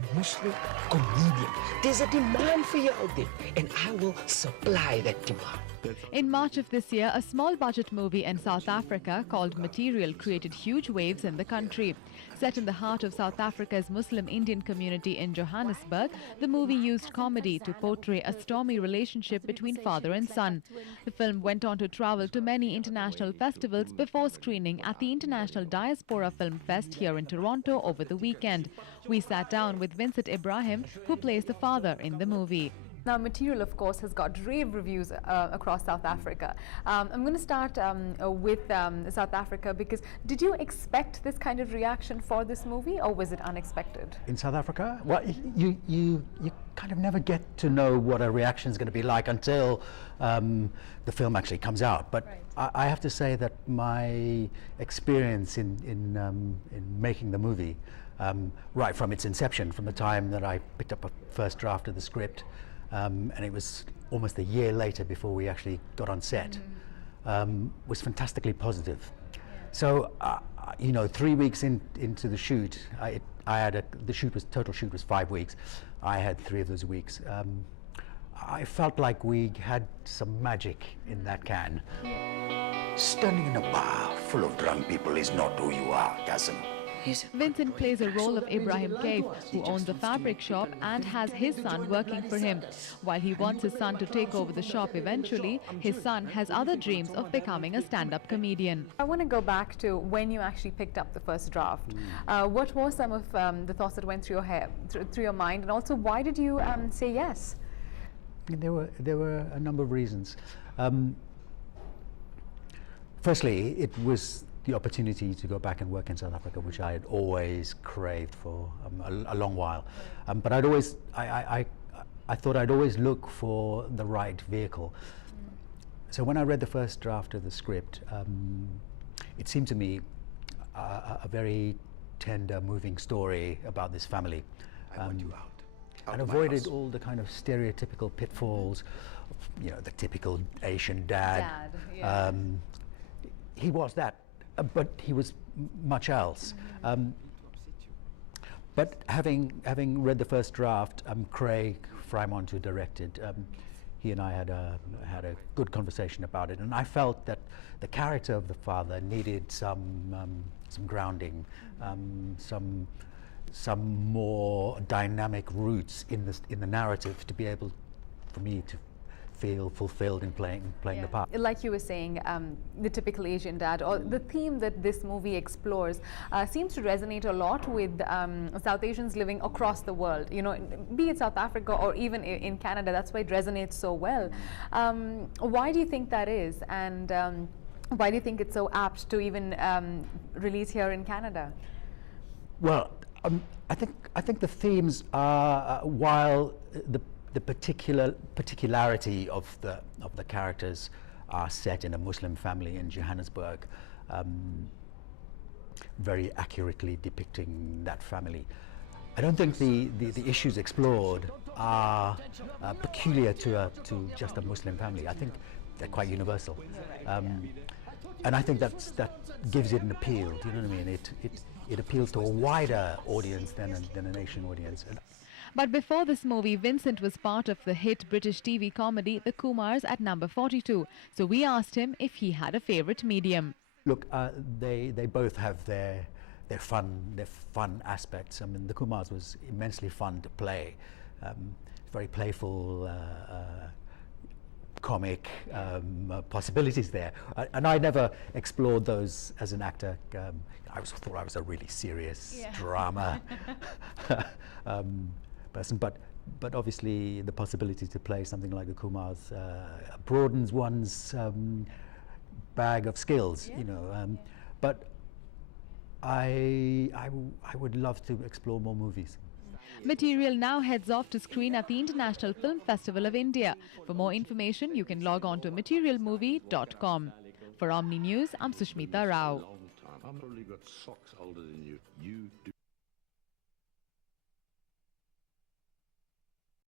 a Muslim comedian. There's a demand for you out there, and I will supply that demand. In March of this year, a small-budget movie in South Africa called Material created huge waves in the country. Set in the heart of South Africa's Muslim Indian community in Johannesburg, the movie used comedy to portray a stormy relationship between father and son. The film went on to travel to many international festivals before screening at the International Diaspora Film Fest here in Toronto over the weekend. We sat down with Vincent Ibrahim, who plays the father in the movie. Now, Material, of course, has got rave reviews across South Africa. I'm going to start with South Africa, because did you expect this kind of reaction for this movie, or was it unexpected? In South Africa? Well, you kind of never get to know what a reaction is going to be like until the film actually comes out. But right. I have to say that my experience in making the movie, right from its inception, from the time that I picked up a first draft of the script, and it was almost a year later before we actually got on set, was fantastically positive. Yeah. So, you know, 3 weeks into the shoot, the total shoot was 5 weeks. I had 3 of those weeks. I felt like we had some magic in that can. Standing in a bar full of drunk people is not who you are, cousin. Vincent plays a role of Ibrahim Kaif, who owns a fabric shop and has his son working for him. While he wants his son to take over the shop eventually, his son has other dreams of becoming a stand-up comedian. I want to go back to when you actually picked up the first draft. What were some of the thoughts that went through your mind, and also why did you say yes? There were a number of reasons. Firstly, it was the opportunity to go back and work in South Africa, which I had always craved for a long while. But I thought I'd always look for the right vehicle. So when I read the first draft of the script, it seemed to me a very tender, moving story about this family. I want you out. And avoided all the kind of stereotypical pitfalls of, you know, the typical Asian dad. Yeah. He was that. But he was much else. But having read the first draft, Craig Frymont, who directed, he and I had a good conversation about it, and I felt that the character of the father needed some grounding, some more dynamic roots in the narrative to be able for me to feel fulfilled in playing the part. Like you were saying, the typical Asian dad, or the theme that this movie explores, seems to resonate a lot with South Asians living across the world. You know, be it South Africa or even in Canada. That's why it resonates so well. Why do you think that is, and why do you think it's so apt to even release here in Canada? Well, I think the themes are, while the particularity of the characters are set in a Muslim family in Johannesburg, very accurately depicting that family. I don't think the issues explored are peculiar to just a Muslim family. I think they're quite universal, and I think that gives it an appeal. Do you know what I mean? It appeals to a wider audience than an Asian audience. But before this movie, Vincent was part of the hit British TV comedy The Kumars at number 42. So we asked him if he had a favourite medium. Look, they both have their fun aspects. I mean, The Kumars was immensely fun to play. Very playful, comic possibilities there, and I never explored those as an actor. I thought I was a really serious drama person, but obviously the possibility to play something like The Kumars broadens one's bag of skills, you know. But I would love to explore more movies. Material now heads off to screen at the International Film Festival of India. For more information, you can log on to materialmovie.com. For Omni News, I'm Sushmita Rao. I've probably got socks older than you. You do.